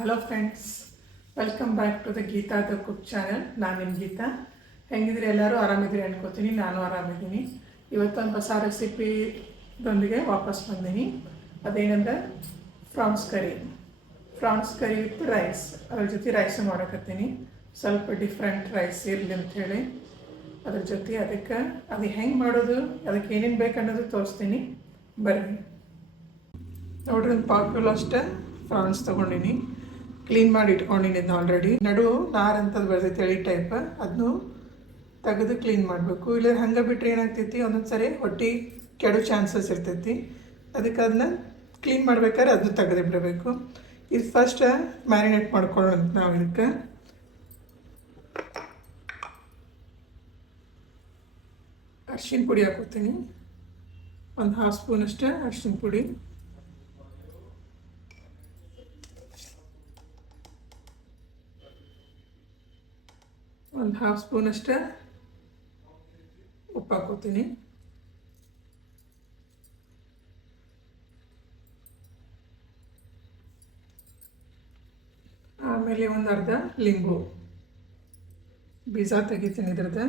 Hello friends, welcome back to the Geeta the cook channel. ನಾನು ನಿಮ್ಮ ಗೀತಾ. ಹೆಂಗಿದ್ರಿ? ಎಲ್ಲರೂ ಆರಾಮಿದ್ರಿ ಅನ್ಕೋತೀನಿ. ನಾನು ಆರಾಮಿದ್ದೀನಿ. ಇವತ್ತೊಂದು ಹೊಸ ರೆಸಿಪಿದೊಂದಿಗೆ ವಾಪಸ್ ಬಂದೀನಿ. ಅದೇನಂದ್ರೆ ಫ್ರಾನ್ಸ್ ಕರಿ ವಿತ್ ರೈಸ್. ಅದ್ರ ಜೊತೆ ರೈಸ್ ಮಾಡೋಕತ್ತೀನಿ. ಸ್ವಲ್ಪ ಡಿಫ್ರೆಂಟ್ ರೈಸ್ ಇರಲಿ ಅಂಥೇಳಿ ಅದ್ರ ಜೊತೆ ಅದು ಹೆಂಗೆ ಮಾಡೋದು, ಅದಕ್ಕೆ ಏನೇನು ಬೇಕು ಅನ್ನೋದು ತೋರಿಸ್ತೀನಿ. ಬರ್ರಿ ನೋಡ್ರಿ. ಒಂದು ಪಾವು ಕಿಲೋ ಅಷ್ಟೇ ಫ್ರಾನ್ಸ್ ತೊಗೊಂಡಿನಿ. ಕ್ಲೀನ್ ಮಾಡಿ ಇಟ್ಕೊಂಡಿನಿ ಆಲ್ರೆಡಿ. ನಡು ನಾರು ಅಂತದ್ದು ಬರ್ತೈತಿ, ಎಳಿ ಟೈಪ್. ಅದನ್ನು ತೆಗೆದು ಕ್ಲೀನ್ ಮಾಡಬೇಕು. ಇಲ್ಲ ಹಂಗೆ ಬಿಟ್ಟರೆ ಏನಾಗ್ತೈತಿ, ಒಂದೊಂದು ಸರಿ ಹೊಟ್ಟೆ ಕೆಡೋ ಚಾನ್ಸಸ್ ಇರ್ತೈತಿ. ಅದಕ್ಕೆ ಅದನ್ನ ಕ್ಲೀನ್ ಮಾಡ್ಬೇಕಾದ್ರೆ ಅದು ತೆಗೆದು ಬಿಡಬೇಕು. ಇದು ಫಸ್ಟ್ ಮ್ಯಾರಿನೇಟ್ ಮಾಡ್ಕೊಳ್ಳೋಣ. ನಾವು ಇದಕ್ಕೆ ಅರ್ಶಿನ ಪುಡಿ ಹಾಕೋತೀನಿ. ಒಂದು ಹಾಫ್ ಸ್ಪೂನ್ ಅಷ್ಟೇ ಅರ್ಶಿನ ಪುಡಿ. ಒಂದು ಹಾಫ್ ಸ್ಪೂನ್ ಅಷ್ಟೇ ಉಪ್ಪು ಹಾಕೋತೀನಿ. ಆಮೇಲೆ ಒಂದು ಅರ್ಧ ಲಿಂಬು ಬೀಜ ತೆಗಿತೀನಿ ಇದ್ರದ್ದು.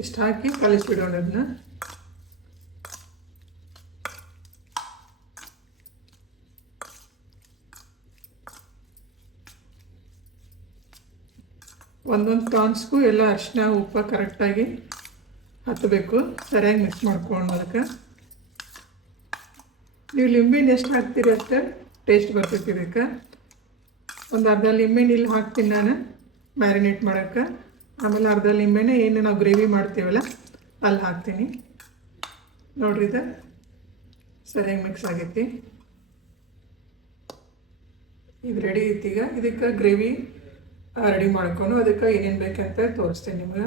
ಇಷ್ಟು ಹಾಕಿ ಕಲಿಸ್ಬಿಡೋಣ ಅದನ್ನ. ಒಂದೊಂದು ಪ್ರಾನ್ಸ್ಗೂ ಎಲ್ಲ ಅರಿಶಿನ ಉಪ್ಪು ಕರೆಕ್ಟಾಗಿ ಹತ್ತಬೇಕು. ಸರಿಯಾಗಿ ಮಿಕ್ಸ್ ಮಾಡ್ಕೊಂಡು ಅದಕ್ಕೆ ನೀವು ಲಿಂಬೆಹಣ್ಣು ಎಷ್ಟು ಹಾಕ್ತೀರಿ ಅಷ್ಟೇ ಟೇಸ್ಟ್ ಬರ್ತೈತಿ. ಇದಕ್ಕೆ ಒಂದು ಅರ್ಧ ಲಿಂಬೆಹಣ್ಣು ಇಲ್ಲಿ ಹಾಕ್ತೀನಿ ನಾನು ಮ್ಯಾರಿನೇಟ್ ಮಾಡೋಕ್ಕೆ. ಆಮೇಲೆ ಅರ್ಧ ಲಿಂಬೆಹಣ್ಣು ಏನು ನಾವು ಗ್ರೇವಿ ಮಾಡ್ತೀವಲ್ಲ ಅಲ್ಲಿ ಹಾಕ್ತೀನಿ. ನೋಡ್ರಿ, ಇದು ಸರಿಯಾಗಿ ಮಿಕ್ಸ್ ಆಗೈತಿ. ಇದು ರೆಡಿ ಐತಿ. ಈಗ ಇದಕ್ಕೆ ಗ್ರೇವಿ ರೆಡಿ ಮಾಡ್ಕೊಂಡು ಅದಕ್ಕೆ ಏನೇನು ಬೇಕಂತ ತೋರಿಸ್ತೀನಿ ನಿಮ್ಗೆ.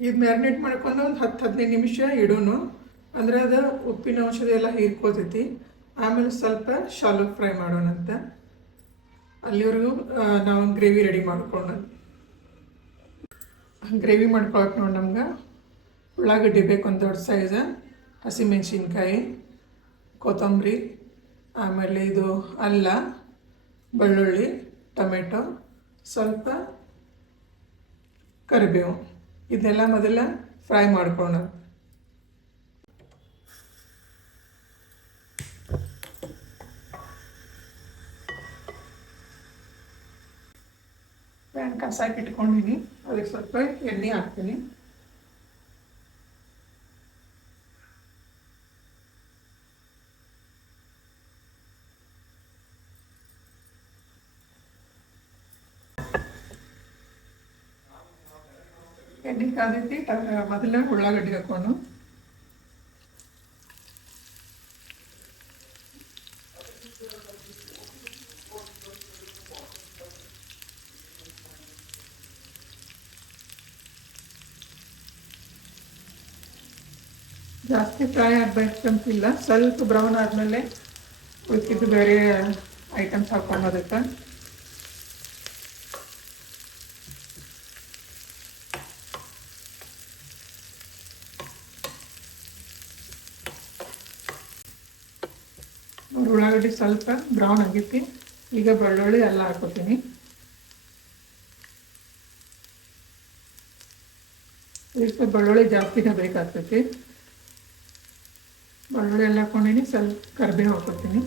ಇದು ಮ್ಯಾರಿನೇಟ್ ಮಾಡ್ಕೊಂಡು ಒಂದು 10-15 ನಿಮಿಷ ಇಡೋನು. ಅಂದರೆ ಅದು ಉಪ್ಪಿನ ಔಷಧ ಎಲ್ಲ ಹೀರ್ಕೋತೈತಿ. ಆಮೇಲೆ ಸ್ವಲ್ಪ ಶಾಲೋ ಫ್ರೈ ಮಾಡೋಣಂತ. ಅಲ್ಲಿವರೆಗೂ ನಾವು ಗ್ರೇವಿ ರೆಡಿ ಮಾಡ್ಕೊಂಡು ಗ್ರೇವಿ ಮಾಡ್ಕೊಳಕ್ಕೆ ನೋಡಿ. ನಮ್ಗೆ ಉಳ್ಳಾಗಡ್ಡಿ ಬೇಕು, ಒಂದು ದೊಡ್ಡ ಸೈಜ್ ಹಸಿಮೆಣ್ಸಿನ್ಕಾಯಿ, ಕೊತ್ತಂಬರಿ, ಆಮೇಲೆ ಇದು ಅಲ್ಲ, ಬೆಳ್ಳುಳ್ಳಿ, ಟೊಮೆಟೊ, ಸ್ವಲ್ಪ ಕರಿಬೇವು. ಇದನ್ನೆಲ್ಲ ಮೊದಲ ಫ್ರೈ ಮಾಡ್ಕೊಳ್ಳೋಣ. ಪ್ಯಾನ್ ಕಾಸಾಕಿ ಇಟ್ಕೊಂಡಿನಿ. ಅದಕ್ಕೆ ಸ್ವಲ್ಪ ಎಣ್ಣೆ ಹಾಕ್ತೀನಿ. ಎಣ್ಣೆ ಕಾದೈತಿ. ಮೊದಲ ಉಳ್ಳಾಗಡ್ಡಿ ಹಾಕೊಂಡು ಜಾಸ್ತಿ ಫ್ರೈ ಆಗಬೇಕಂತಿಲ್ಲ. ಸ್ವಲ್ಪ ಬ್ರೌನ್ ಆದಮೇಲೆ ಉಳ್ಕಿದ್ದು ಬೇರೆ ಐಟಮ್ಸ್ ಹಾಕೊಂಡು ಅದಕ್ಕೆ ಉಳ್ಳಾಗಡ್ಡಿ ಸ್ವಲ್ಪ ಬ್ರೌನ್ ಆಗೈತಿ. ಈಗ ಬೆಳ್ಳುಳ್ಳಿ ಎಲ್ಲ ಹಾಕೋತೀನಿ. ಇದಕ್ಕೆ ಬೆಳ್ಳುಳ್ಳಿ ಜಾಸ್ತಿನೇ ಬೇಕಾಗ್ತೈತಿ. ಬೆಳ್ಳುಳ್ಳಿ ಎಲ್ಲ ಹಾಕೊಂಡಿನಿ. ಸ್ವಲ್ಪ ಕರಿಬೇವು ಹಾಕೋತೀನಿ.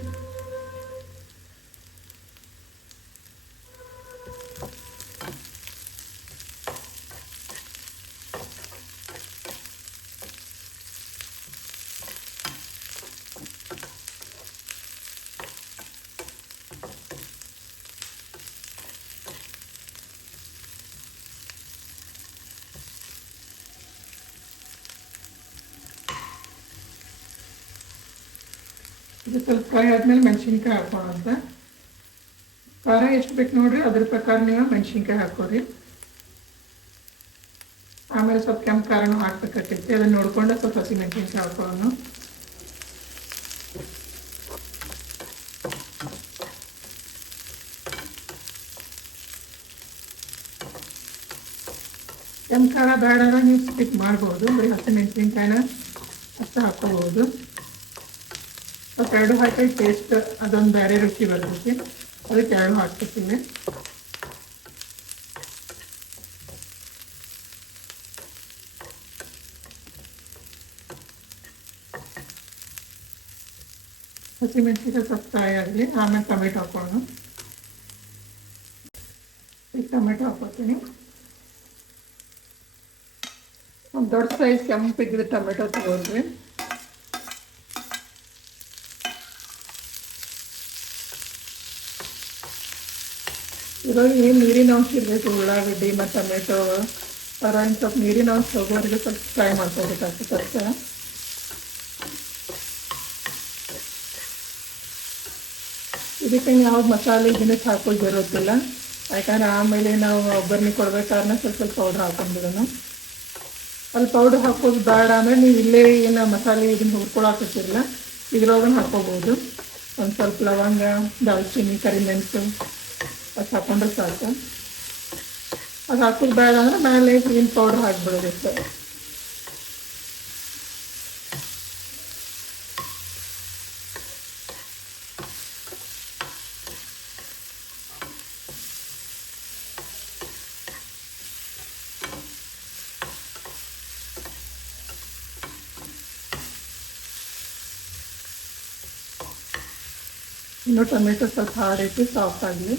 ಇದು ಸ್ವಲ್ಪ ಫ್ರೈ ಆದಮೇಲೆ ಮೆಣಸಿನ್ಕಾಯಿ ಹಾಕೋಣಂತ. ಖಾರ ಎಷ್ಟು ಬೇಕು ನೋಡಿರಿ, ಅದ್ರ ಪ್ರಕಾರ ನೀವು ಮೆಣಸಿನ್ಕಾಯಿ ಹಾಕೋರಿ. ಆಮೇಲೆ ಸ್ವಲ್ಪ ಕೆಂಪು ಖಾರನೂ ಹಾಕ್ಬೇಕಾಗ್ತೈತಿ. ಅದನ್ನು ನೋಡಿಕೊಂಡು ಸ್ವಲ್ಪ ಹಸಿ ಮೆಣಸಿನ್ಕಾಯಿ ಹಾಕೋಣ. ಕೆಂಪು ಖಾರ ಬೇಡ ನೀವು ಸ್ಕಿಪ್ ಮಾಡ್ಬೋದು, ಬರೀ ಹಸಿಮೆಣಸಿನ್ಕಾಯಿನ ಅಷ್ಟು ಹಾಕ್ಕೋಬೋದು. ಸ್ವಲ್ಪ ಎರಡು ಹಾಕಿ ಟೇಸ್ಟ್ ಅದೊಂದು ಬೇರೆ ರುಚಿ ಬರ್ತೈತಿ, ಅದಕ್ಕೆ ಎರಡು ಹಾಕ್ತಿರ್ತೀನಿ. ಹಸಿಮೆಣಸಿನ್ಕಾಯಿ ಸ್ವಲ್ಪ ಫ್ರೈ ಆಗಲಿ, ಆಮೇಲೆ ಟೊಮೆಟೊ ಹಾಕೋಣ. ಈಗ ಟೊಮೆಟೊ ಹಾಕೋತೀನಿ. ಒಂದು ದೊಡ್ಡ ಸೈಜ್ ಕೆಂಪಿದ್ದ ಟೊಮೆಟೊ ತಗೊಳ್ರಿ. ಇವಾಗ ಏನು ನೀರಿನ ಅಂಶ ಇರಬೇಕು, ಉಳ್ಳಾಗಡ್ಡಿ ಮತ್ತು ಟೊಮೆಟೊ ಸ್ವಲ್ಪ ನೀರಿನ ಅಂಶ ಹೋಗೋವರೆಗೆ ಸ್ವಲ್ಪ ಫ್ರೈ ಮಾಡ್ಕೋಬೇಕಾಗ್ತದೆ ಅಷ್ಟೇ. ಇದಕ್ಕೆ ಯಾವ್ದು ಮಸಾಲೆ ಇದನ್ನಕ್ಕೆ ಹಾಕೋದು ಬರೋದಿಲ್ಲ, ಯಾಕಂದ್ರೆ ಆಮೇಲೆ ನಾವು ಒಬ್ಬರನ್ನ ಕೊಡ್ಬೇಕಾದ್ರೆ ಸ್ವಲ್ಪ ಪೌಡ್ರ್ ಹಾಕೊಂಡ್ಬಿಡೋಣ. ಅಲ್ಲಿ ಪೌಡ್ರ್ ಹಾಕೋದು ಬೇಡ ಅಂದರೆ ನೀವು ಇಲ್ಲೇ ಏನು ಮಸಾಲೆ ಇದನ್ನು ಹುರ್ಕೊಳಕತ್ತಿರಲ್ಲ ಇದ್ರೊಳಗೆ ಹಾಕೋಬೋದು. ಒಂದು ಸ್ವಲ್ಪ ಲವಂಗ, ದಾಲ್ಚಿನ್ನಿ, ಕರಿಮೆಣಸು ಅದು ಹಾಕೊಂಡ್ರೆ ಸಾಕು. ಅದು ಹಾಕೋದು ಬೇಡ ಅಂದರೆ ಮೇಲೆ ಏನು ಪೌಡ್ರ್ ಹಾಕ್ಬಿಡೋದು ಸರ್. ಇನ್ನು ಟೊಮೆಟೊ ಸ್ವಲ್ಪ ಹಾಡೈತಿ, ಸಾಫ್ಟ್ ಆಗಲಿ.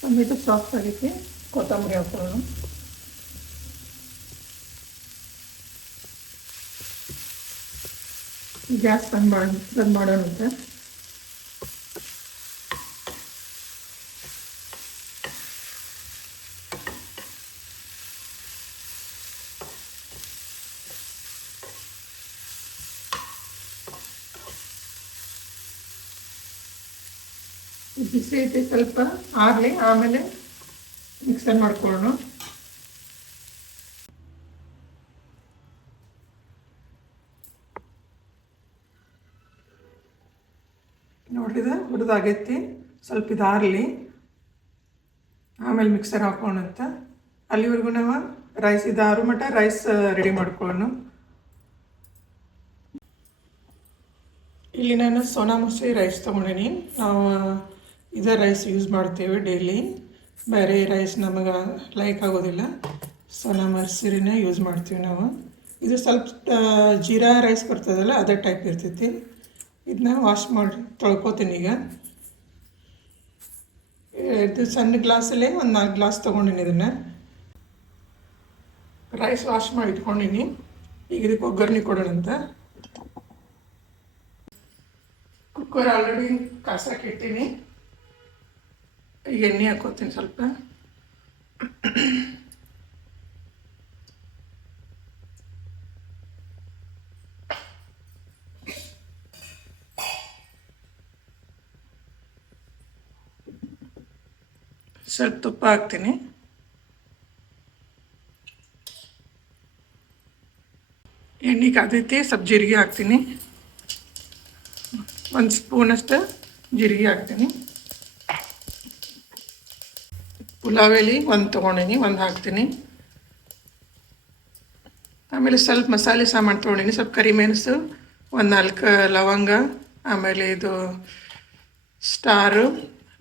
ಟೊಮೆಟೊ ಸಾಫ್ಟ್ ಆಗೈತಿ, ಕೊತ್ತಂಬರಿ ಹಾಕೋಣ. ಗ್ಯಾಸ್ ಬಂದ್ ಮಾಡೋಣ ಅಂತ. ಬಿಸಿ ಐತಿ, ಸ್ವಲ್ಪ ಆಗಲಿ, ಆಮೇಲೆ ಮಿಕ್ಸರ್ ಮಾಡ್ಕೊಳ್ಳೋಣ. ನೋಡಿದ ಹುರಿದಾಗೈತಿ, ಸ್ವಲ್ಪ ಇದಾಗಲಿ, ಆಮೇಲೆ ಮಿಕ್ಸರ್ ಹಾಕೋಣ ಅಂತ. ಅಲ್ಲಿವರೆಗೂ ನಾವು ರೈಸ್ ಇದಾರು ಮಟ್ಟ ರೈಸ್ ರೆಡಿ ಮಾಡ್ಕೊಳ್ಳೋಣ. ಇಲ್ಲಿ ನಾನು ಸೋನಾ ಮಸೂರಿ ರೈಸ್ ತೊಗೊಂಡೀನಿ. ನಾವು ಇದೇ ರೈಸ್ ಯೂಸ್ ಮಾಡ್ತೇವೆ ಡೈಲಿ, ಬೇರೆ ರೈಸ್ ನಮಗೆ ಲೈಕ್ ಆಗೋದಿಲ್ಲ, ಸೋನಾ ಮಸೂರಿನೇ ಯೂಸ್ ಮಾಡ್ತೀವಿ ನಾವು. ಇದು ಸ್ವಲ್ಪ ಜೀರಾ ರೈಸ್ ಬರ್ತದಲ್ಲ ಅದೇ ಟೈಪ್ ಇರ್ತೈತಿ. ಇದನ್ನ ವಾಶ್ ಮಾಡಿ ತೊಳ್ಕೊತೀನಿ. ಈಗ ಇದು ಸಣ್ಣ ಗ್ಲಾಸಲ್ಲೇ ಒಂದು 4 ಗ್ಲಾಸ್ ತೊಗೊಂಡಿನಿ. ಇದನ್ನು ರೈಸ್ ವಾಶ್ ಮಾಡಿ ಇಟ್ಕೊಂಡಿನಿ. ಈಗ ಇದಕ್ಕೆ ಒಗ್ಗರಣೆ ಕೊಡೋಣ ಅಂತ. ಕುಕ್ಕರ್ ಆಲ್ರೆಡಿ ಕಾಸಕ್ಕೆ ಇಟ್ಟಿನಿ. ಈಗ ಎಣ್ಣೆ ಹಾಕೋತೀನಿ ಸ್ವಲ್ಪ. ಸ್ವಲ್ಪ ತುಪ್ಪ ಹಾಕ್ತೀನಿ. ಎಣ್ಣೆ ಕಾದೈತಿ, ಸ್ವಲ್ಪ ಜೀರಿಗೆ ಹಾಕ್ತೀನಿ. 1 ಸ್ಪೂನಷ್ಟು ಜೀರಿಗೆ ಹಾಕ್ತೀನಿ. ಪುಲಾವ್ ಎಲೆ 1 ತೊಗೊಂಡಿನಿ, 1 ಹಾಕ್ತೀನಿ. ಆಮೇಲೆ ಸ್ವಲ್ಪ ಮಸಾಲೆ ಸಾಮಾನು ತೊಗೊಂಡಿನಿ. ಸ್ವಲ್ಪ ಕರಿಮೆಣಸು, 1 4 ಲವಂಗ, ಆಮೇಲೆ ಇದು ಸ್ಟಾರು,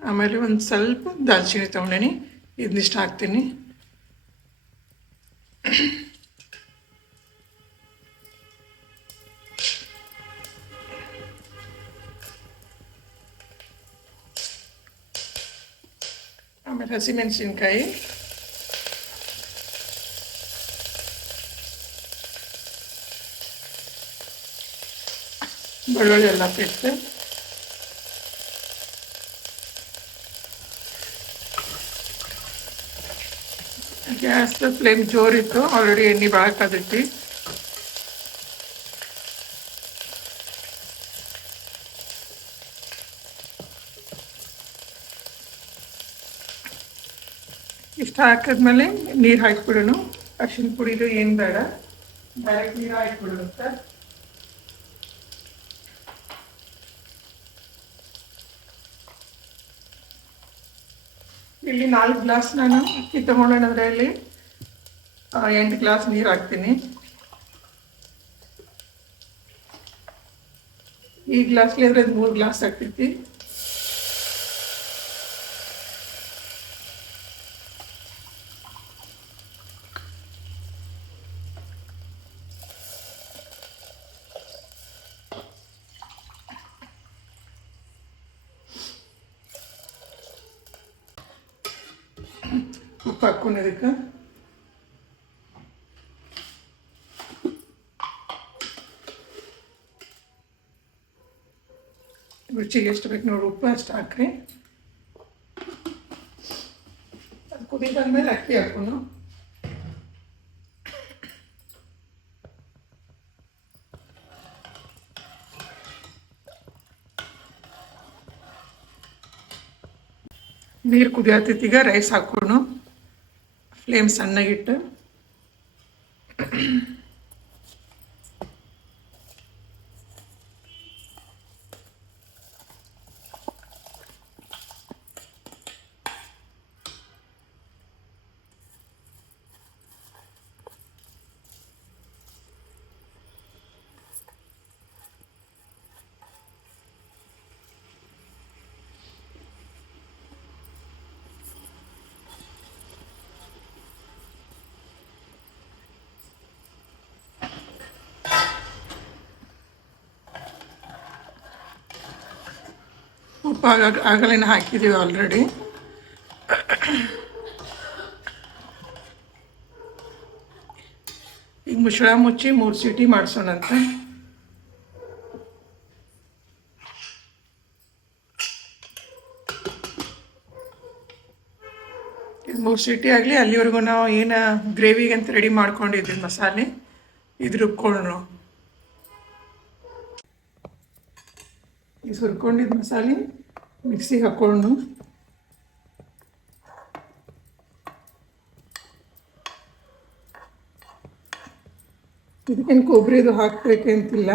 ಆಮೇಲೆ ಒಂದು ಸ್ವಲ್ಪ ದಾಲ್ಚಿನ್ನಿ ತೊಗೊಂಡಿನಿ. ಇದನ್ನಿಷ್ಟು ಹಾಕ್ತೀನಿ. ಆಮೇಲೆ ಹಸಿಮೆಣಸಿನ್ಕಾಯಿ, ಬೆಳ್ಳುಳ್ಳಿ ಎಲ್ಲ ಪೇಸ್ಟ್, ಗ್ಯಾಸ್ ಫ್ಲೇಮ್ ಜೋರಿತ್ತು. ಆಲ್ರೆಡಿ ಎಣ್ಣೆ ಭಾಳ ಕಾದೈತಿ. ಇಷ್ಟು ಹಾಕಿದ್ಮೇಲೆ ನೀರು ಹಾಕಿಬಿಡೋಣ. ಅರಿಶಿನ ಪುಡಿದು ಏನು ಬೇಡ, ಡೈರೆಕ್ಟ್ ನೀರು ಹಾಕಿಬಿಡೋಣ. ಇಲ್ಲಿ 4 ಗ್ಲಾಸ್ ನಾನು ಅಕ್ಕಿ ತೊಗೊಂಡೋದ್ರಲ್ಲಿ 8 ಗ್ಲಾಸ್ ನೀರು ಹಾಕ್ತೀನಿ. ಈ ಗ್ಲಾಸ್ಲಿ ಆದರೆ 3 ಗ್ಲಾಸ್ ಆಗ್ತೈತಿ. ಉಪ್ಪು ಹಾಕ್ಕೊಂಡು ಇದಕ್ಕೆ ರುಚಿಗೆ ಎಷ್ಟು ಬೇಕು ನೋಡಿ ಉಪ್ಪು ಅಷ್ಟು ಹಾಕ್ರಿ. ಅದು ಕುದಿ ಬಂದ್ಮೇಲೆ ಅಕ್ಕಿ ಹಾಕೋನು. ನೀರು ಕುದಿಯತ್ತೈತಿ. ಈಗ ರೈಸ್ ಹಾಕೋನು. ಫ್ಲೇಮ್ ಸಣ್ಣಗಿಟ್ಟು ಉಪ್ಪು ಆಗಲೇ ಹಾಕಿದ್ದೀವಿ ಆಲ್ರೆಡಿ. ಈಗ ಮುಚ್ಚಳ ಮುಚ್ಚಿ 3 ಸೀಟಿ ಮಾಡಿಸೋಣಂತ. ಇದು 3 ಸೀಟಿ ಆಗಲಿ. ಅಲ್ಲಿವರೆಗೂ ನಾವು ಏನು ಗ್ರೇವಿಗೆ ಅಂತ ರೆಡಿ ಮಾಡ್ಕೊಂಡಿದ್ವಿ ಮಸಾಲೆ ಇದು ರುಬ್ಕೊಳ್ಳೋಣ. ಈ ಸುರ್ಕೊಂಡಿದ್ದ ಮಸಾಲೆ ಮಿಕ್ಸಿಗೆ ಹಾಕ್ಕೊಂಡು ಇದಕ್ಕೇನು ಕೊಬ್ಬರಿದು ಹಾಕಬೇಕಂತಿಲ್ಲ.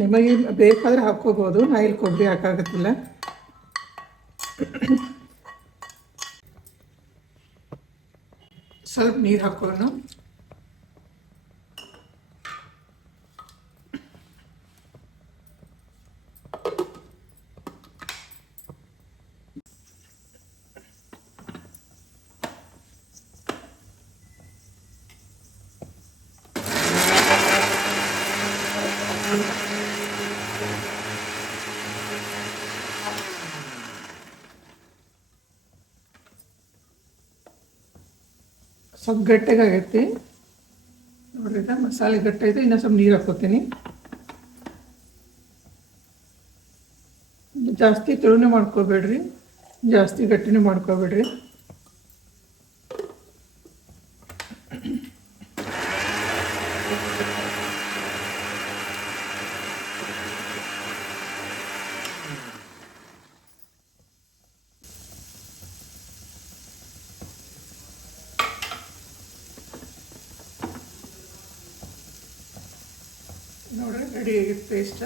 ನಿಮಗೆ ಬೇಕಾದರೆ ಹಾಕ್ಕೋಬೋದು. ನಾ ಇಲ್ಲಿ ಕೊಬ್ಬರಿ ಹಾಕಾಗತ್ತಿಲ್ಲ. ಸ್ವಲ್ಪ ನೀರು ಹಾಕೋಣ. ಸ್ವಲ್ಪ ಗಟ್ಟಿಗಾಗೈತಿ ನೋಡ್ರಿ. ಮಸಾಲೆ ಗಟ್ಟಿ ಐತೆ. ಇನ್ನೂ ಸ್ವಲ್ಪ ನೀರು ಹಾಕ್ಕೋತೀನಿ. ಜಾಸ್ತಿ ತೆಳುನೇ ಮಾಡ್ಕೋಬೇಡ್ರಿ, ಜಾಸ್ತಿ ಗಟ್ಟಿನೂ ಮಾಡ್ಕೋಬೇಡ್ರಿ. ನೋಡ್ರಿ ರೆಡಿ ಆಗಿತ್ತು ಪೇಸ್ಟ್.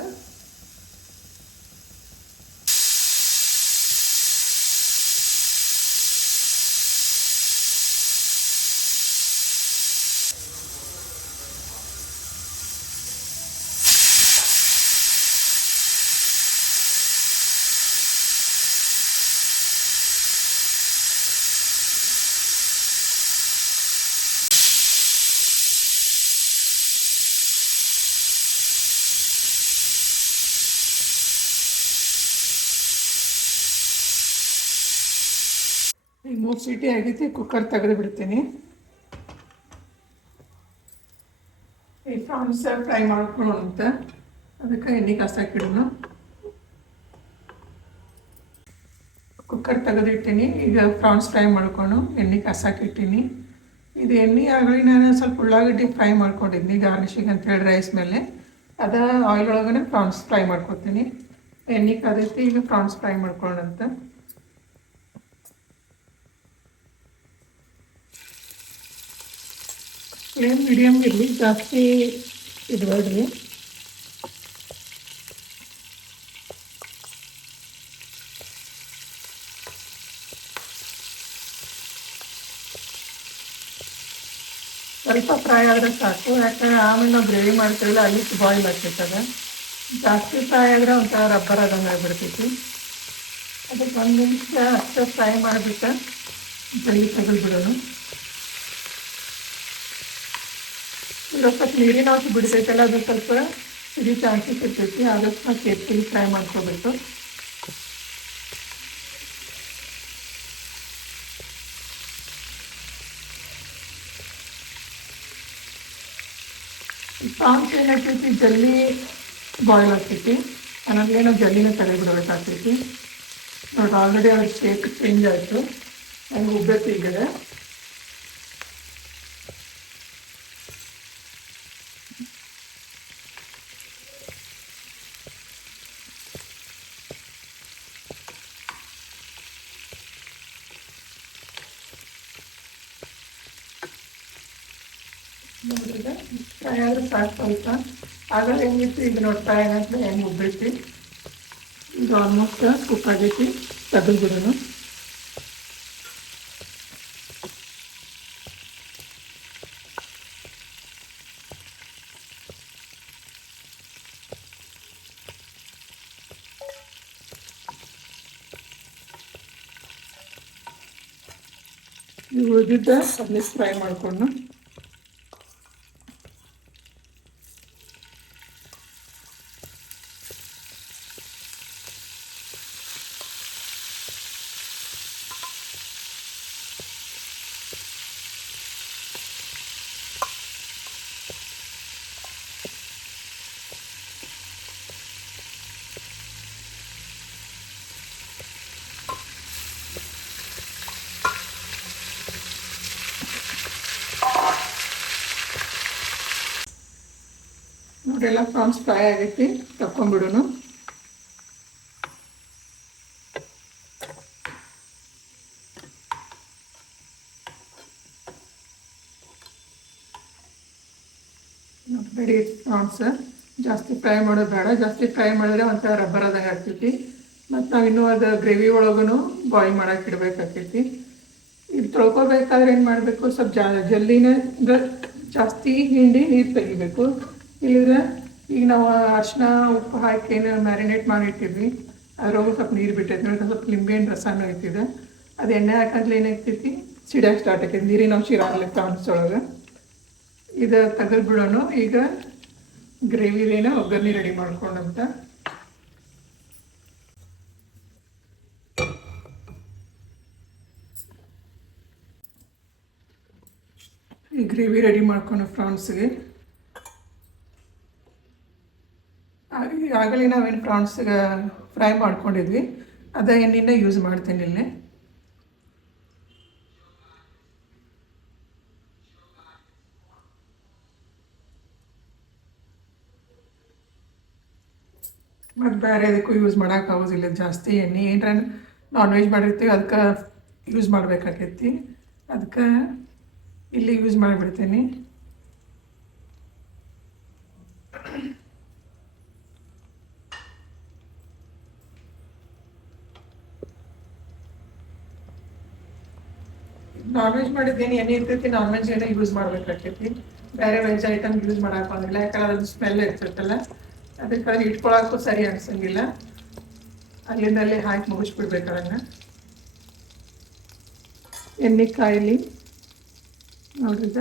ಈಗ 3 ಸೀಟಿ ಆಗೈತಿ. ಕುಕ್ಕರ್ ತೆಗೆದು ಬಿಡ್ತೀನಿ. ಈ ಪ್ರಾನ್ಸ್ ಫ್ರೈ ಮಾಡ್ಕೊಳ್ಳೋಣ ಅಂತ ಅದಕ್ಕೆ ಎಣ್ಣೆ ಕಾಸಾಕಿಡೋಣ. ಕುಕ್ಕರ್ ತೆಗೆದಿಟ್ಟಿನಿ. ಈಗ ಪ್ರಾನ್ಸ್ ಫ್ರೈ ಮಾಡ್ಕೊಂಡು ಎಣ್ಣೆ ಕಾಸಾಕಿಟ್ಟಿನಿ. ಇದು ಎಣ್ಣೆ ಆಗಲಿ ನಾನು ಸ್ವಲ್ಪ ಉಳ್ಳಾಗಡ್ಡಿ ಫ್ರೈ ಮಾಡ್ಕೊಂಡಿದ್ದೀನಿ ಗಾರ್ನಿಷಿಂಗ್ ಅಂತೇಳಿ ರೈಸ್ ಮೇಲೆ. ಅದ ಆಯಿಲ್ ಒಳಗನೆ ಪ್ರಾನ್ಸ್ ಫ್ರೈ ಮಾಡ್ಕೊತೀನಿ. ಎಣ್ಣೆ ಕಾದೈತಿ. ಈಗ ಪ್ರಾನ್ಸ್ ಫ್ರೈ ಮಾಡ್ಕೊಳ್ಳೋಣ ಅಂತ. ಫ್ಲೇಮ್ ಮೀಡಿಯಮ್ ಇರಲಿ, ಜಾಸ್ತಿ ಇಡಬೇಡ್ರಿ. ಸ್ವಲ್ಪ ಫ್ರೈ ಆದರೆ ಸಾಕು, ಯಾಕಂದರೆ ಆಮೇಲೆ ನಾವು ಗ್ರೇವಿ ಮಾಡ್ತೀವಲ್ಲ ಅಲ್ಲಿ ಬಾಯ್ಲ್ ಆಗ್ತೈತದ. ಜಾಸ್ತಿ ಫ್ರೈ ಆದರೆ ಒಂಥರ ರಬ್ಬರ್ ಆದಂಗೆ ಆಗಿಬಿಡ್ತೈತಿ. ಅದಕ್ಕೆ 1 ನಿಮಿಷ ಅಷ್ಟೇ ಫ್ರೈ ಮಾಡಿಬಿಟ್ಟು ಜಲ್ಲಿ ತೆಗೆದುಬಿಡೋಣ. ಈಗ ಸ್ವಲ್ಪ ನೀರಿನ ಅಂಶ ಬಿಡ್ತೈತಲ್ಲ, ಅದು ಸ್ವಲ್ಪ ಸಿಡಿ ಚಾನ್ಸಸ್ ಇರ್ತೈತಿ. ಆದಷ್ಟು ನಾವು ಕೇರ್ಫುಲಿ ಫ್ರೈ ಮಾಡ್ಕೋಬೇಕು. ಪ್ರಾನ್ಸ್ ಏನಾಗ್ತೈತಿ, ಜಲ್ದಿ ಬಾಯ್ಲ್ ಆಗ್ತೈತಿ. ಅನ್ನೋದ್ಲೇನೋ ಜಲ್ಲಿನ ತೆಗೆದುಬಿಡ್ಬೇಕಾಗ್ತೈತಿ. ನೋಡಿ ಆಲ್ರೆಡಿ ಅದ್ರ ಶೇಪ್ ಚೇಂಜ್ ಆಯಿತು, ಹಂಗೆ ಉಬ್ಬೈತಿ ಈಗ. ನೋಡಿದ್ರೆ ಫ್ರೈ ಆದರೆ ಸಾಕು ಸ್ವಲ್ಪ. ಆಗ ಹೆಂಗಿತ್ತು ಈಗ ನೋಡಿ ಫ್ರೈ ಆಗಂತಲೇ ಹೆಂಗೆ ಉಬ್ಬೈತಿ. ಈಗ ಆಲ್ಮೋಸ್ಟ್ ಕುಕ್ ಆಗೈತಿ, ತೆಗೆದುಬಿಡೋಣ. ಉಳಿದಿದ್ದ ಅದನ್ನೇ ಫ್ರೈ ಮಾಡಿಕೊಂಡು ನೋಡ್ರೆಲ್ಲ ಪ್ರಾನ್ಸ್ ಫ್ರೈ ಆಗೈತಿ, ತಕ್ಕೊಂಬಿಡೋಣ. Ready prawns. ಜಾಸ್ತಿ ಫ್ರೈ ಮಾಡೋದು ಬೇಡ, ಜಾಸ್ತಿ ಫ್ರೈ ಮಾಡಿದ್ರೆ ಒಂಥರ ರಬ್ಬರ್ ಆದಂಗೆ ಆಗ್ತೈತಿ. ಮತ್ತು ನಾವು ಇನ್ನೂ ಅದು ಗ್ರೇವಿ ಒಳಗೂ ಬಾಯ್ಲ್ ಮಾಡೋಕೆ ಇಡಬೇಕಾಗ್ತೈತಿ. ಇದು ತೊಳ್ಕೊಬೇಕಾದ್ರೆ ಏನು ಮಾಡಬೇಕು, ಸ್ವಲ್ಪ ಜಲ್ಲಿನ ಜಾಸ್ತಿ ಹಿಂಡಿ ನೀರು ತೆಗಿಬೇಕು. ಇಲ್ಲಿದ್ರೆ ಈಗ ನಾವು ಅರಿಶಿನ ಉಪ್ಪು ಹಾಕಿ ಏನು ಮ್ಯಾರಿನೇಟ್ ಮಾಡಿಟ್ಟಿದ್ವಿ, ಅದ್ರೊಳಗೂ ಸ್ವಲ್ಪ ನೀರು ಬಿಟ್ಟೈತಿ. ಸ್ವಲ್ಪ ಲಿಂಬೆಹಣ್ಣು ರಸನೂ ಐತಿದೆ. ಅದು ಎಣ್ಣೆ ಹಾಕಂದ್ರೆ ಏನಾಗ್ತೈತಿ, ಸಿಡಿಯೋಕೆ ಸ್ಟಾರ್ಟ್ ಆಕೈತಿ, ನೀರಿನ ಅಂಶ ಇರಾಗಲಿ ಪ್ರಾನ್ಸ್ ಒಳಗೆ. ಇದು ತೆಗೆದುಬಿಡೋಣ. ಈಗ ಗ್ರೇವಿದೇನ ಒಗ್ಗರಣೆ ರೆಡಿ ಮಾಡ್ಕೊಂಡಂತ ಈ ಗ್ರೇವಿ ರೆಡಿ ಮಾಡ್ಕೊಂಡು ಪ್ರಾನ್ಸ್ಗೆ ಆಗಲೇ ನಾವೇನು ಪ್ರಾನ್ಸ್ಗೆ ಫ್ರೈ ಮಾಡ್ಕೊಂಡಿದ್ವಿ ಅದ ಎಣ್ಣೆನ ಯೂಸ್ ಮಾಡ್ತೀನಿ ಇಲ್ಲಿ. ಮತ್ತು ಬೇರೆ ಅದಕ್ಕೂ ಯೂಸ್ ಮಾಡೋಕ್ಕಾಗೋದಿಲ್ಲ ಜಾಸ್ತಿ ಎಣ್ಣೆ. ಏನರ ನಾನ್ ವೆಜ್ ಮಾಡಿರ್ತೀವಿ ಅದಕ್ಕೆ ಯೂಸ್ ಮಾಡಬೇಕಾಗೈತಿ, ಅದಕ್ಕೆ ಇಲ್ಲಿ ಯೂಸ್ ಮಾಡಿಬಿಡ್ತೀನಿ. ನಾನ್ ವೆಜ್ ಮಾಡಿದ್ದೇನು ಎಣ್ಣೆ ಇರ್ತೈತಿ, ನಾನ್ ವೆಜ್ ಏನೋ ಯೂಸ್ ಮಾಡ್ಬೇಕಾಗ್ತೈತಿ. ಬೇರೆ ವೆಜ್ ಐಟಮ್ ಯೂಸ್ ಮಾಡೋಕ್ಕಾಗಿಲ್ಲ, ಯಾಕಂದ್ರೆ ಅದ್ರ ಸ್ಮೆಲ್ ಇರ್ತೈತಲ್ಲ, ಅದಕ್ಕೆ ಅದು ಇಟ್ಕೊಳಕ್ಕೂ ಸರಿ ಅನ್ಸಂಗಿಲ್ಲ. ಅಲ್ಲಿಂದಲ್ಲೇ ಹಾಕಿ ಮುಗಿಸ್ಬಿಡ್ಬೇಕಾದಂಗೆ. ಎಣ್ಣೆ ಕಾಯಿಲಿ ನೋಡಿದ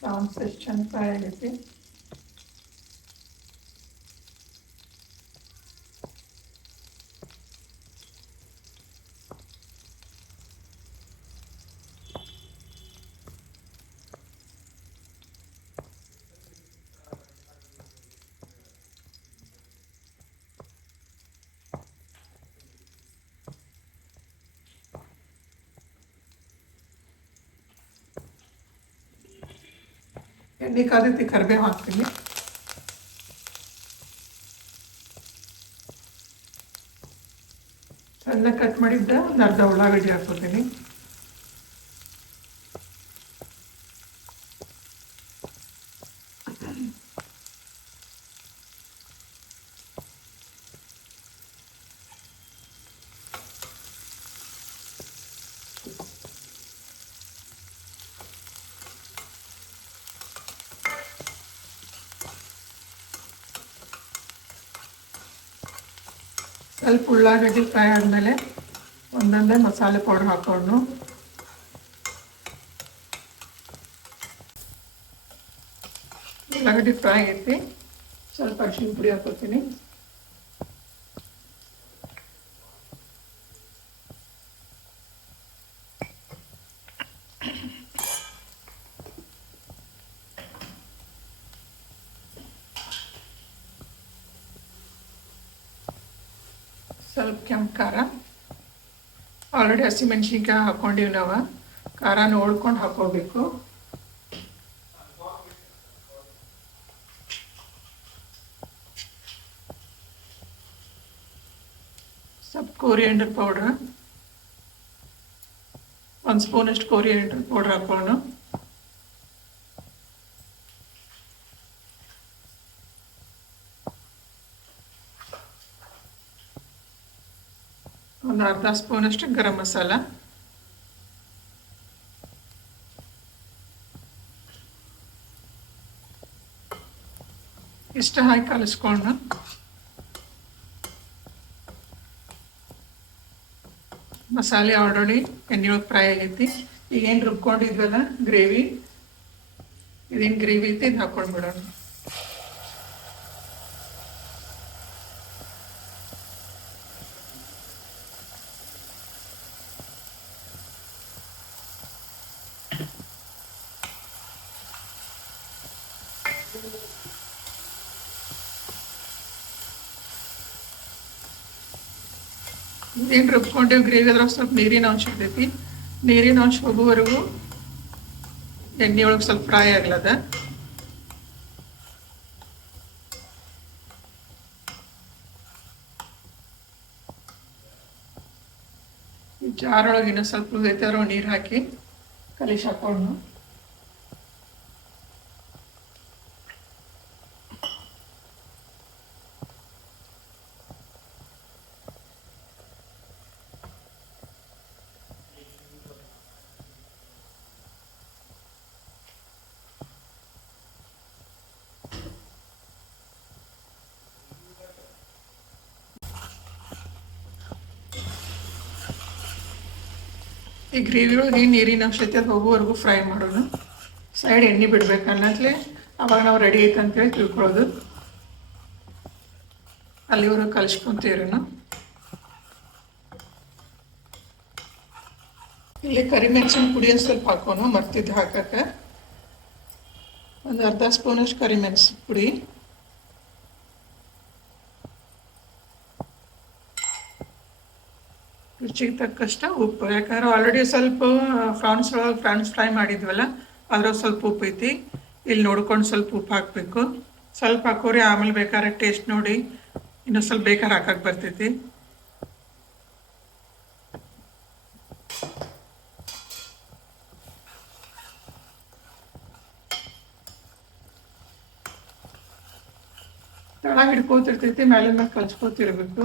ಪ್ರಾನ್ಸ್ ಎಷ್ಟು ಚೆಂದ ಫ್ರೈ ಆಗೈತಿ. ಎಣ್ಣೆ ಕಾದೈತಿ, ಕರಿಬೇವು ಹಾಕ್ತೀನಿ. ಸಣ್ಣ ಕಟ್ ಮಾಡಿದ್ದ ಒಂದು ಅರ್ಧ ಉಳ್ಳಾಗಡ್ಡಿ ಹಾಕ್ಕೊತೀನಿ. ಸ್ವಲ್ಪ ಉಳ್ಳಾಗಡ್ಡಿ ಫ್ರೈ ಆದಮೇಲೆ ಒಂದೊಂದೇ ಮಸಾಲೆ ಪೌಡರ್ ಹಾಕ್ಕೊಂಡು ಉಳ್ಳಾಗಡ್ಡಿ ಫ್ರೈ ಆಗೈತಿ. ಸ್ವಲ್ಪ ಅರಿಶಿನ ಪುಡಿ ಹಾಕೋತೀನಿ. ಸ್ವಲ್ಪ ಕೆಂಪು ಖಾರ. ಆಲ್ರೆಡಿ ಹಸಿಮೆಣ್ಸಿನ್ಕಾಯಿ ಹಾಕ್ಕೊಂಡಿವಿ ನಾವು. ಖಾರ ನೋಡ್ಕೊಂಡು ಹಾಕೋಬೇಕು. ಸ್ವಲ್ಪ ಕೊರಿಯಂಡರ್ ಪೌಡ್ರ್, 1 ಸ್ಪೂನಷ್ಟು ಕೊರಿಯಂಡರ್ ಪೌಡ್ರ್ ಹಾಕೊಂಡು ಒಂದು ಅರ್ಧ ಸ್ಪೂನಷ್ಟು ಗರಂ ಮಸಾಲ, ಇಷ್ಟು ಹಾಕಿ ಕಲಿಸ್ಕೊಂಡು ಮಸಾಲೆ ಆಲ್ರೆಡಿ ಎಣ್ಣೆಯೊಳಗೆ ಫ್ರೈ ಆಗೈತಿ. ಈಗ ಏನು ರುಬ್ಕೊಂಡಿದ್ವಲ್ಲ ಗ್ರೇವಿ, ಇದೇನು ಗ್ರೇವಿ ಐತಿ ಇದು ಹಾಕ್ಕೊಂಡ್ಬಿಡೋಣ. ಏನು ರುಬ್ಕೊಂಡೇವು ಗ್ರೇವಿ ಅದ್ರಾಗ ಸ್ವಲ್ಪ ನೀರಿನ ಅಂಶ ಇರ್ತೈತಿ. ನೀರಿನ ಅಂಶ ಹೋಗುವವರೆಗೂ ಎಣ್ಣೆ ಒಳಗೆ ಸ್ವಲ್ಪ ಫ್ರೈ ಆಗ್ಲದ. ಈ ಜಾರೊಳಗೆ ಇನ್ನೂ ಸ್ವಲ್ಪ ಉಳಿದೈತೆ ಅದ್ರೊಳಗೆ ನೀರು ಹಾಕಿ ಕಲಿಸಿ ಹಾಕೊಂಡು ಈ ಗ್ರೇವಿ ಒಳಗೆ ನೀರಿನ ಅಂಶ ಐತೆ ಅದು ಹೋಗುವವರೆಗೂ ಫ್ರೈ ಮಾಡೋಣ. ಸೈಡ್ ಎಣ್ಣೆ ಬಿಡ್ಬೇಕು ಅನ್ನತ್ಲೆ ಅವಾಗ ನಾವು ರೆಡಿ ಐತೆ ಅಂತೇಳಿ ತಿಳ್ಕೊಳ್ಳೋದು. ಅಲ್ಲಿವರೆಗೂ ಕಲಿಸ್ಕೊಂತೀರೋಣ. ಇಲ್ಲಿ ಕರಿಮೆಣಸಿನ ಪುಡಿ ಸ್ವಲ್ಪ ಹಾಕೋಣ, ಮರ್ತಿದ್ದು ಹಾಕಕ್ಕೆ. ಒಂದು ಅರ್ಧ ಸ್ಪೂನಷ್ಟು ಕರಿಮೆಣಸಿನ ಪುಡಿ, ರುಚಿಗೆ ತಕ್ಕಷ್ಟ ಉಪ್ಪು. ಯಾಕಂದ್ರೆ ಆಲ್ರೆಡಿ ಸ್ವಲ್ಪ ಫ್ರಾನ್ಸ್ ಫ್ರೈ ಮಾಡಿದ್ವಲ್ಲ ಅದ್ರಾಗ ಸ್ವಲ್ಪ ಉಪ್ಪು ಐತಿ. ಇಲ್ಲಿ ನೋಡ್ಕೊಂಡು ಸ್ವಲ್ಪ ಉಪ್ಪು ಹಾಕಬೇಕು. ಸ್ವಲ್ಪ ಹಾಕೋರಿ, ಆಮೇಲೆ ಬೇಕಾದ್ರೆ ಟೇಸ್ಟ್ ನೋಡಿ ಇನ್ನೂ ಸ್ವಲ್ಪ ಬೇಕಾದ್ರೆ ಹಾಕಕ್ಕೆ ಬರ್ತೈತಿ. ತಳ ಹಿಡ್ಕೋತಿರ್ತೈತಿ, ಮೇಲೆ ಮೇಲೆ ಕಲ್ಸ್ಕೊತಿರ್ಬೇಕು,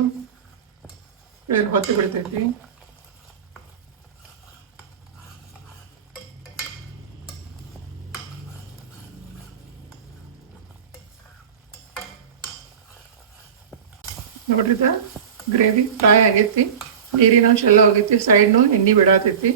ಹೊತ್ತು ಬಿಡ್ತೈತಿ. ನೋಡ್ರಿದ ಗ್ರೇವಿ ಫ್ರೈ ಆಗೈತಿ, ನೀರಿನ ಅಂಶ ಎಲ್ಲ ಹೋಗೈತಿ, ಸೈಡ್ನು ಎಣ್ಣೆ ಬಿಡಾತೈತಿ.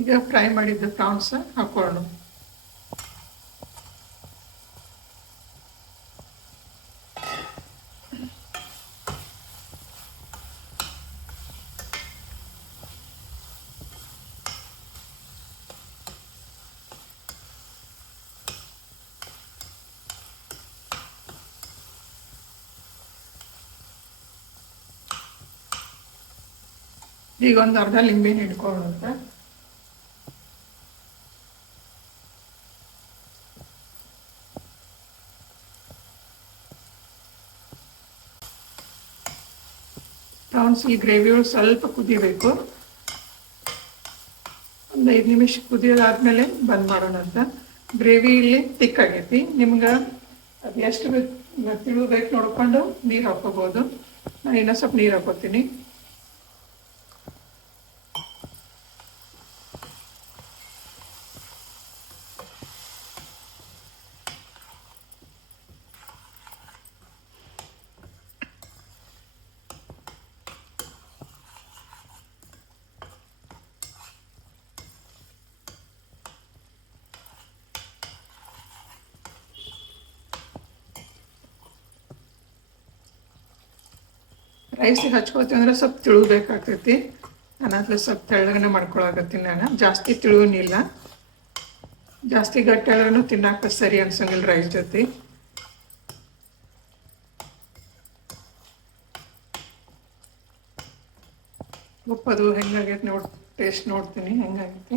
ಈಗ ಫ್ರೈ ಮಾಡಿದ್ದ ಪ್ರಾನ್ಸ್ ಹಾಕೊಳ್ಳೋಣ. ಈಗ ಒಂದು ಅರ್ಧ ಲಿಂಬೆಹಣ್ಣು ಹಿಡ್ಕೊಳ್ಳೋಣ. ಪ್ರಾನ್ಸ್ ಈ ಗ್ರೇವಿ ಒಳಗೆ ಸ್ವಲ್ಪ ಕುದಿಬೇಕು. ಒಂದು 5 ನಿಮಿಷ ಕುದಿಯೋದಾದ್ಮೇಲೆ ಬಂದ್ ಮಾಡೋಣ ಅಂತ. ಗ್ರೇವಿ ಇಲ್ಲಿ ತಿಕ್ ಆಗೈತಿ. ನಿಮ್ಗೆ ಅದು ಎಷ್ಟು ಬೇಕು ತಿಳು ಬೇಕು ನೋಡ್ಕೊಂಡು ನೀರು ಹಾಕೋಬೋದು. ನಾನು ಇನ್ನೂ ಸ್ವಲ್ಪ ನೀರು ಹಾಕೋತೀನಿ. ರೈಸಿಗೆ ಹಚ್ಕೊಳ್ತೀವಿ ಅಂದ್ರೆ ಸ್ವಲ್ಪ ತಿಳುಬೇಕಾಗ್ತೈತಿ. ನಾನು ಅದ್ರಲ್ಲಿ ಸ್ವಲ್ಪ ತೆಳ್ಳಗನೆ ಮಾಡ್ಕೊಳಕತ್ತೀನಿ. ನಾನು ಜಾಸ್ತಿ ತಿಳುವನಿಲ್ಲ, ಜಾಸ್ತಿ ಗಟ್ಟಿ ಆದ್ರೂ ತಿನ್ನಕ್ಕೆ ಸರಿ ಅನ್ಸಂಗಿಲ್ಲ ರೈಸ್ ಜೊತೆ. ಉಪ್ಪದು ಹೆಂಗಾಗೈತೆ ಟೇಸ್ಟ್ ನೋಡ್ತೀನಿ ಹೆಂಗಾಗೈತಿ.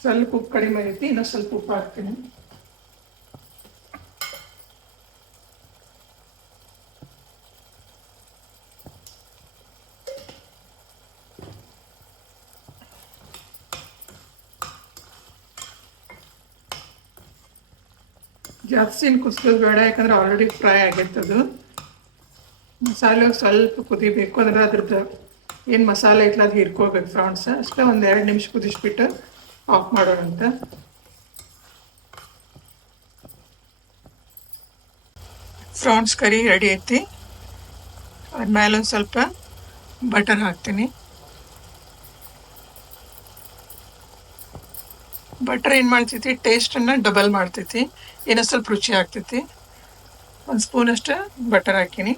ಸ್ವಲ್ಪ ಉಪ್ಪು ಕಡಿಮೆ ಆಗೈತಿ, ಇನ್ನೂ ಸ್ವಲ್ಪ ಉಪ್ಪು ಹಾಕ್ತೀನಿ. ಜಾಸ್ತಿ ಕುದಿಸೋದು ಬೇಡ, ಯಾಕಂದ್ರೆ ಆಲ್ರೆಡಿ ಫ್ರೈ ಆಗೈತದು. ಮಸಾಲೆ ಸ್ವಲ್ಪ ಕುದಿಬೇಕು, ಅಂದ್ರೆ ಅದ್ರದ್ದು ಏನು ಮಸಾಲೆ ಐತಲ್ಲ ಅದು ಹಿರ್ಕೋಬೇಕು ಫ್ರಾನ್ಸ್. ಅಷ್ಟೇ ಒಂದು 2 ನಿಮಿಷ ಕುದಿಸ್ಬಿಟ್ಟು ಆಫ್ ಮಾಡೋಣ ಅಂತ. ಫ್ರಾನ್ಸ್ ಕರಿ ರೆಡಿ ಐತಿ. ಅದ್ಮೇಲೆ ಒಂದು ಸ್ವಲ್ಪ ಬಟರ್ ಹಾಕ್ತೀನಿ. ಬಟರ್ ಏನು ಮಾಡ್ತೈತಿ, ಟೇಸ್ಟನ್ನು ಡಬಲ್ ಮಾಡ್ತೈತಿ, ಏನೋ ಸ್ವಲ್ಪ ರುಚಿ ಆಗ್ತೈತಿ. 1 ಸ್ಪೂನಷ್ಟು ಬಟರ್ ಹಾಕಿನಿ.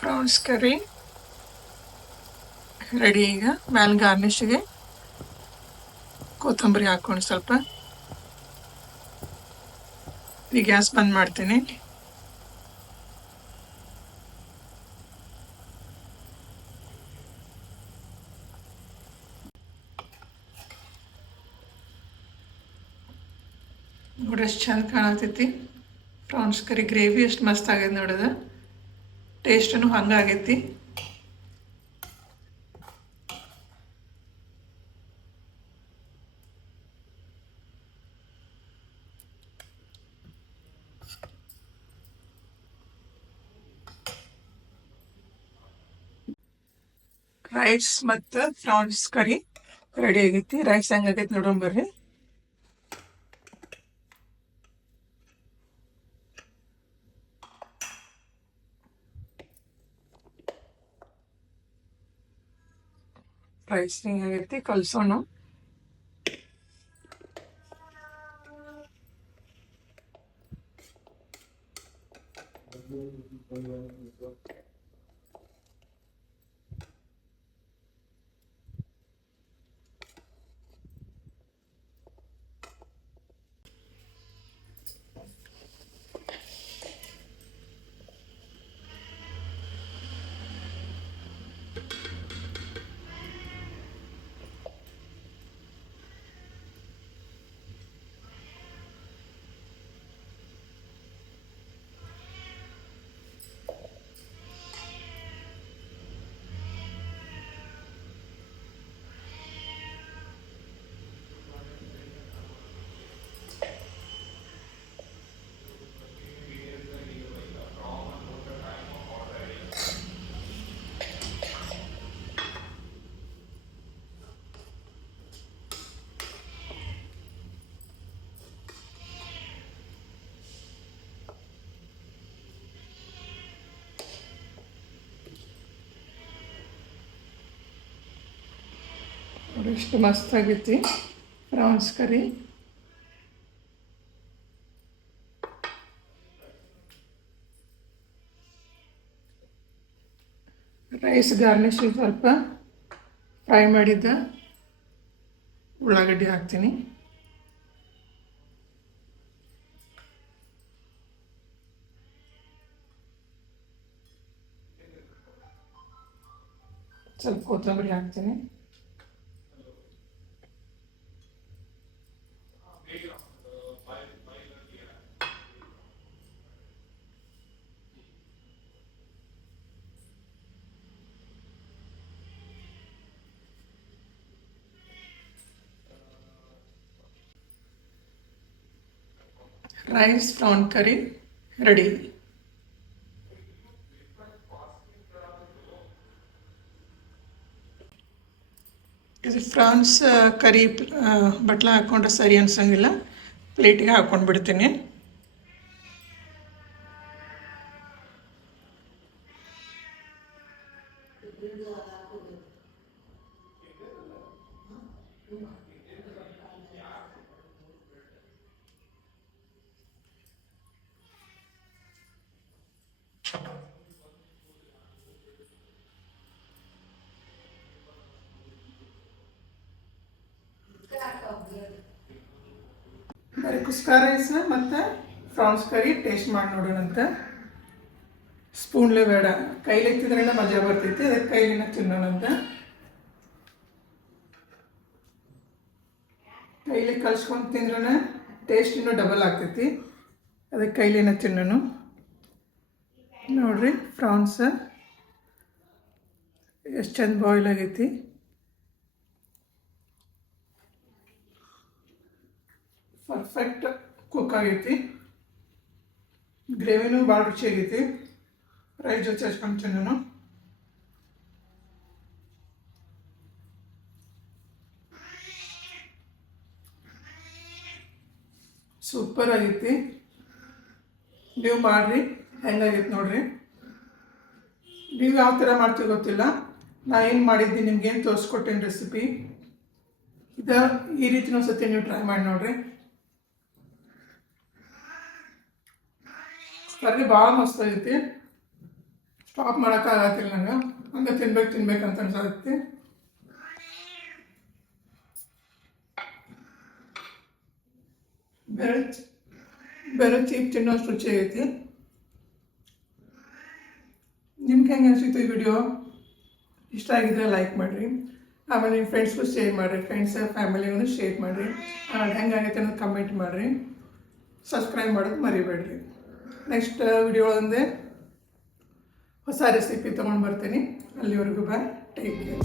Prawns curry ready. ಈಗ ಮ್ಯಾಲೆ ಗಾರ್ನಿಷ್ಗೆ ಕೊತ್ತಂಬರಿ ಹಾಕೊಂಡು ಸ್ವಲ್ಪ. ಈಗ ಗ್ಯಾಸ್ ಬಂದ್ ಮಾಡ್ತೀನಿ. ನೋಡಿ ಎಷ್ಟು ಚಂದ ಕಾಣತೈತಿ. ಪ್ರಾನ್ಸ್ ಕರಿ ಗ್ರೇವಿ ಎಷ್ಟು ಮಸ್ತ್ ಆಗೈತೆ ನೋಡೋದು. ಟೇಸ್ಟೂ ಹಂಗಾಗೈತಿ. ರೈಸ್ ಮತ್ತು ಪ್ರಾನ್ಸ್ ಕರಿ ರೆಡಿ ಆಗೈತಿ. ರೈಸ್ ಹೆಂಗಾಗೈತಿ ನೋಡೋಣ. ರೈಸ್ ಹೆಂಗಾಗೈತಿ ಕಲ್ಸೋಣ. ಎಷ್ಟು ಮಸ್ತ್ ಆಗೈತಿ ಪ್ರಾನ್ಸ್ ಕರಿ. ರೈಸ್ ಗಾರ್ನಿಷ್ ಸ್ವಲ್ಪ ಫ್ರೈ ಮಾಡಿದ್ದ ಉಳ್ಳಾಗಡ್ಡಿ ಹಾಕ್ತೀನಿ. ಸ್ವಲ್ಪ ಕೊತ್ತಂಬರಿ ಹಾಕ್ತೀನಿ. Rice prawn curry ready. ಇದು ಫ್ರಾನ್ಸ್ ಕರಿ ಬಟ್ಲ ಹಾಕ್ಕೊಂಡ್ರೆ ಸರಿ ಅನ್ಸಂಗಿಲ್ಲ, ಪ್ಲೇಟಿಗೆ ಹಾಕ್ಕೊಂಡು ಬಿಡ್ತೀನಿ. ಬರೀ ಕುಸ್ಕಾ ರೈಸ್ ಮತ್ತು ಫ್ರಾನ್ಸ್ ಕರಿ ಟೇಸ್ಟ್ ಮಾಡಿ ನೋಡೋಣಂತ. ಸ್ಪೂನ್ಲೆ ಬೇಡ, ಕೈಲಿ ಎತ್ತಿದ್ರೆಲ್ಲ ಮಜಾ ಬರ್ತೈತಿ, ಅದಕ್ಕೆ ಕೈಲಿನ ತಿನ್ನೋಣಂತ. ಕೈಲಿ ಕಲ್ಸ್ಕೊಂಡು ತಿಂದ್ರೆ ಟೇಸ್ಟ್ ಇನ್ನೂ ಡಬಲ್ ಆಗ್ತೈತಿ, ಅದಕ್ಕೆ ಕೈಲಿನ ತಿನ್ನೋಣ. ನೋಡ್ರಿ ಫ್ರಾನ್ಸ್ ಎಷ್ಟು ಚಂದ ಬಾಯ್ಲ್ ಆಗೈತಿ. ಪರ್ಫೆಕ್ಟ್ ಕುಕ್ ಆಗೈತಿ, ಗ್ರೇವಿನೂ ಭಾಳ ರುಚಿಯಾಗೈತಿ. ರೈಸ್ ಜೊತೆ ಹಚ್ಕೊಂಡು ತಿನ್ನೋಣ. ಸೂಪರ್ ಆಗೈತಿ, ನೀವು ಮಾಡಿರಿ, ಹೆಂಗಾಗೈತಿ ನೋಡ್ರಿ. ನೀವು ಯಾವ ಥರ ಮಾಡ್ತೀವಿ ಗೊತ್ತಿಲ್ಲ, ನಾ ಏನು ಮಾಡಿದ್ದೀನಿ ನಿಮ್ಗೇನು ತೋರಿಸ್ಕೊಟ್ಟೇನು ರೆಸಿಪಿ. ಈ ರೀತಿ ಒಂದ್ಸತಿ ನೀವು ಟ್ರೈ ಮಾಡಿ ನೋಡ್ರಿ. ಕರ್ರಿ ಭಾಳ ಮಸ್ತ್ ಆಗೈತಿ, ಸ್ಟಾಪ್ ಮಾಡೋಕ್ಕಾಗತ್ತಿಲ್ಲ ನಂಗೆ, ಹಂಗೆ ತಿನ್ಬೇಕಂತ ಅನ್ಸತ್ತೆ. ಬೇರೆ ಚೀಪ್ ತಿನ್ನೋಷ್ಟು ರುಚಿ ಆಗೈತಿ. ನಿಮ್ಗೆ ಹೆಂಗೆ ಅನಿಸಿತ್ತು ಈ ವಿಡಿಯೋ? ಇಷ್ಟ ಆಗಿದ್ರೆ ಲೈಕ್ ಮಾಡಿರಿ, ಆಮೇಲೆ ನಿಮ್ಮ ಫ್ರೆಂಡ್ಸ್ಗೂ ಶೇರ್ ಮಾಡಿರಿ, ಫ್ರೆಂಡ್ಸ್ ಫ್ಯಾಮಿಲಿಗೂ ಶೇರ್ ಮಾಡಿರಿ. ಹೆಂಗಾಗೈತೆ ಅನ್ನೋದು ಕಮೆಂಟ್ ಮಾಡಿರಿ, ಸಬ್ಸ್ಕ್ರೈಬ್ ಮಾಡೋದು ಮರಿಬೇಡ್ರಿ. ನೆಕ್ಸ್ಟ್ ವಿಡಿಯೋ ಒಳಗೆ ಹೊಸ ರೆಸಿಪಿ ತೊಗೊಂಡು ಬರ್ತೀನಿ. ಅಲ್ಲಿವರೆಗೂ ಬಾಯ್, ಟೇಕ್ ಕೇರ್.